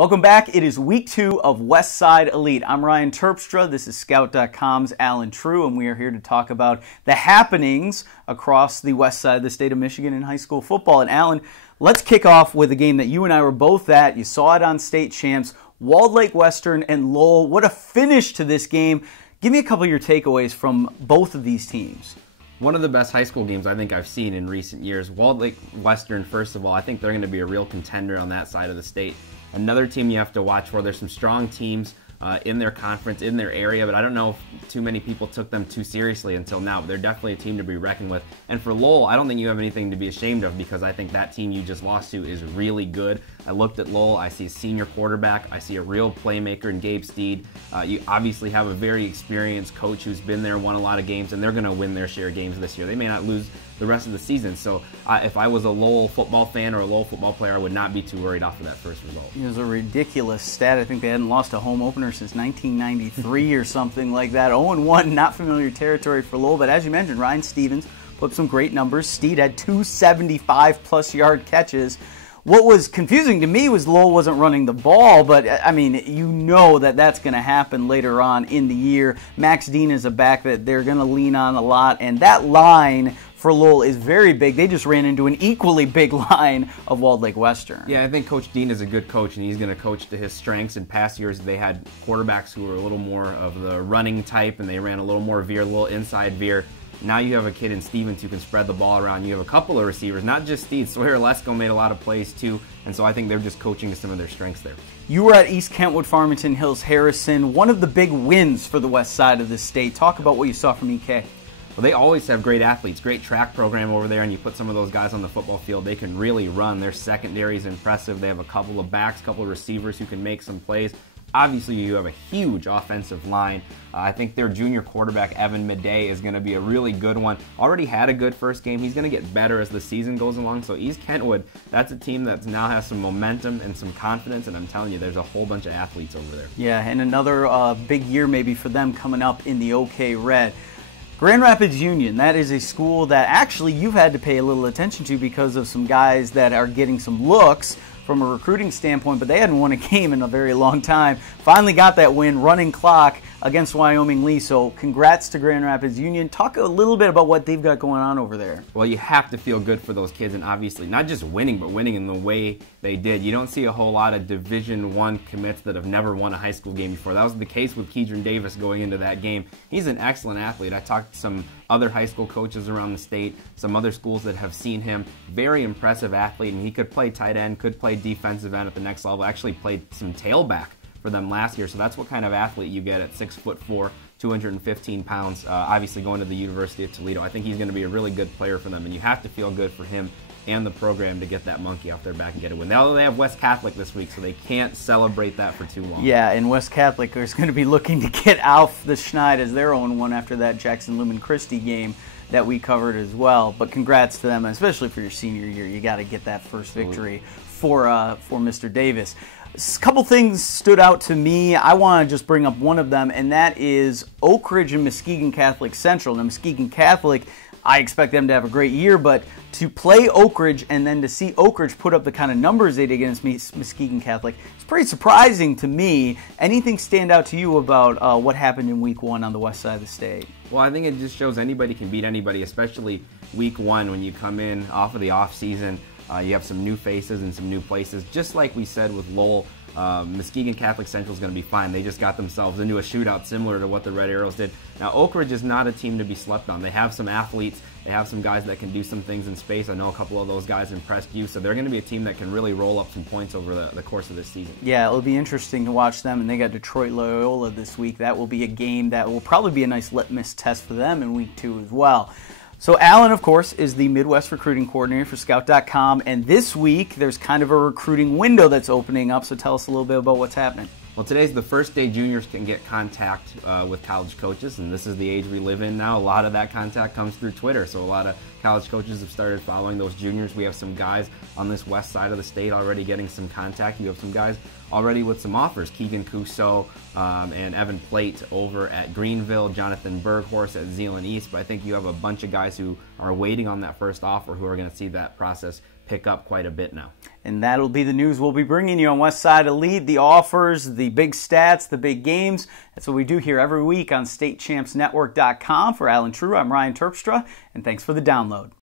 Welcome back. It is week 2 of West Side Elite. I'm Ryan Terpstra. This is Scout.com's Alan True, and we are here to talk about the happenings across the west side of the state of Michigan in high school football. And Alan, let's kick off with a game that you and I were both at. You saw it on State Champs, Walled Lake Western and Lowell. What a finish to this game. Give me a couple of your takeaways from both of these teams. One of the best high school games I think I've seen in recent years. Walled Lake Western, first of all, I think they're going to be a real contender on that side of the state. Another team you have to watch for. There's some strong teams in their conference, in their area, but I don't know if too many people took them too seriously until now. But they're definitely a team to be reckoned with. And for Lowell, I don't think you have anything to be ashamed of because I think that team you just lost to is really good. I looked at Lowell. I see a senior quarterback. I see a real playmaker in Gabe Steed. You obviously have a very experienced coach who's been there, won a lot of games, and they're going to win their share of games this year. They may not lose the rest of the season. So if I was a Lowell football fan or a Lowell football player, I would not be too worried off of that first result. It was a ridiculous stat. I think they hadn't lost a home opener since 1993 or something like that. 0-1, not familiar territory for Lowell. But as you mentioned, Ryan Stevens put up some great numbers. Steed had 275-plus yard catches. What was confusing to me was Lowell wasn't running the ball, but I mean, you know that that's going to happen later on in the year. Max Dean is a back that they're going to lean on a lot, and that line for Lowell is very big. They just ran into an equally big line of Walled Lake Western. Yeah, I think Coach Dean is a good coach, and he's going to coach to his strengths. In past years, they had quarterbacks who were a little more of the running type, and they ran a little more veer, a little inside veer. Now you have a kid in Stevens who can spread the ball around. You have a couple of receivers, not just Steed. Sawyer Lesko made a lot of plays too, and so I think they're just coaching to some of their strengths there. You were at East Kentwood, Farmington Hills, Harrison. One of the big wins for the west side of the state. Talk about what you saw from EK. Well, they always have great athletes, great track program over there, and you put some of those guys on the football field, they can really run. Their secondary is impressive. They have a couple of backs, a couple of receivers who can make some plays. Obviously, you have a huge offensive line. I think their junior quarterback, Evan Midday, is going to be a really good one. Already had a good first game. He's going to get better as the season goes along. So East Kentwood, that's a team that now has some momentum and some confidence, and I'm telling you, there's a whole bunch of athletes over there. Yeah, and another big year maybe for them coming up in the OK Red. Grand Rapids Union, that is a school that actually you've had to pay a little attention to because of some guys that are getting some looks from a recruiting standpoint, but they hadn't won a game in a very long time. Finally got that win, running clock against Wyoming Lee. So congrats to Grand Rapids Union. Talk a little bit about what they've got going on over there. Well, you have to feel good for those kids, and obviously not just winning, but winning in the way they did. You don't see a whole lot of Division I commits that have never won a high school game before. That was the case with Keedron Davis going into that game. He's an excellent athlete. I talked to some other high school coaches around the state, some other schools that have seen him. Very impressive athlete, and he could play tight end, could play defensive end at the next level. Actually played some tailback for them last year, so that's what kind of athlete you get at 6'4", 215 pounds, obviously going to the University of Toledo. I think he's going to be a really good player for them, and you have to feel good for him and the program to get that monkey off their back and get a win. Now they have West Catholic this week, so they can't celebrate that for too long. Yeah, and West Catholic is going to be looking to get Alf the Schneid as their own one after that Jackson Lumen Christie game that we covered as well. But congrats to them, especially for your senior year. You got to get that first victory for Mr. Davis. A couple things stood out to me. I want to just bring up one of them, and that is Oakridge and Muskegon Catholic Central. Now, Muskegon Catholic, I expect them to have a great year, but to play Oakridge and then to see Oakridge put up the kind of numbers they did against Muskegon Catholic, it's pretty surprising to me. Anything stand out to you about what happened in Week 1 on the west side of the state? Well, I think it just shows anybody can beat anybody, especially Week 1 when you come in off of the off season. You have some new faces and some new places. Just like we said with Lowell, Muskegon Catholic Central is going to be fine. They just got themselves into a shootout similar to what the Red Arrows did. Now, Oakridge is not a team to be slept on. They have some athletes. They have some guys that can do some things in space. I know a couple of those guys impressed you, so they're going to be a team that can really roll up some points over the course of this season. Yeah, it'll be interesting to watch them, and they got Detroit Loyola this week. That will be a game that will probably be a nice litmus test for them in Week 2 as well. So Alan, of course, is the Midwest recruiting coordinator for Scout.com, and this week there's kind of a recruiting window that's opening up, so tell us a little bit about what's happening. Well, today's the first day juniors can get contact with college coaches, and this is the age we live in now. A lot of that contact comes through Twitter, so a lot of college coaches have started following those juniors. We have some guys on this west side of the state already getting some contact. You have some guys already with some offers. Keegan Cousseau and Evan Plate over at Greenville, Jonathan Berghorst at Zeeland East, but I think you have a bunch of guys who are waiting on that first offer who are going to see that process pick up quite a bit now. And that'll be the news we'll be bringing you on West Side Elite, the offers, the big stats, the big games. That's what we do here every week on StateChampsNetwork.com. For Alan True, I'm Ryan Terpstra, and thanks for the download.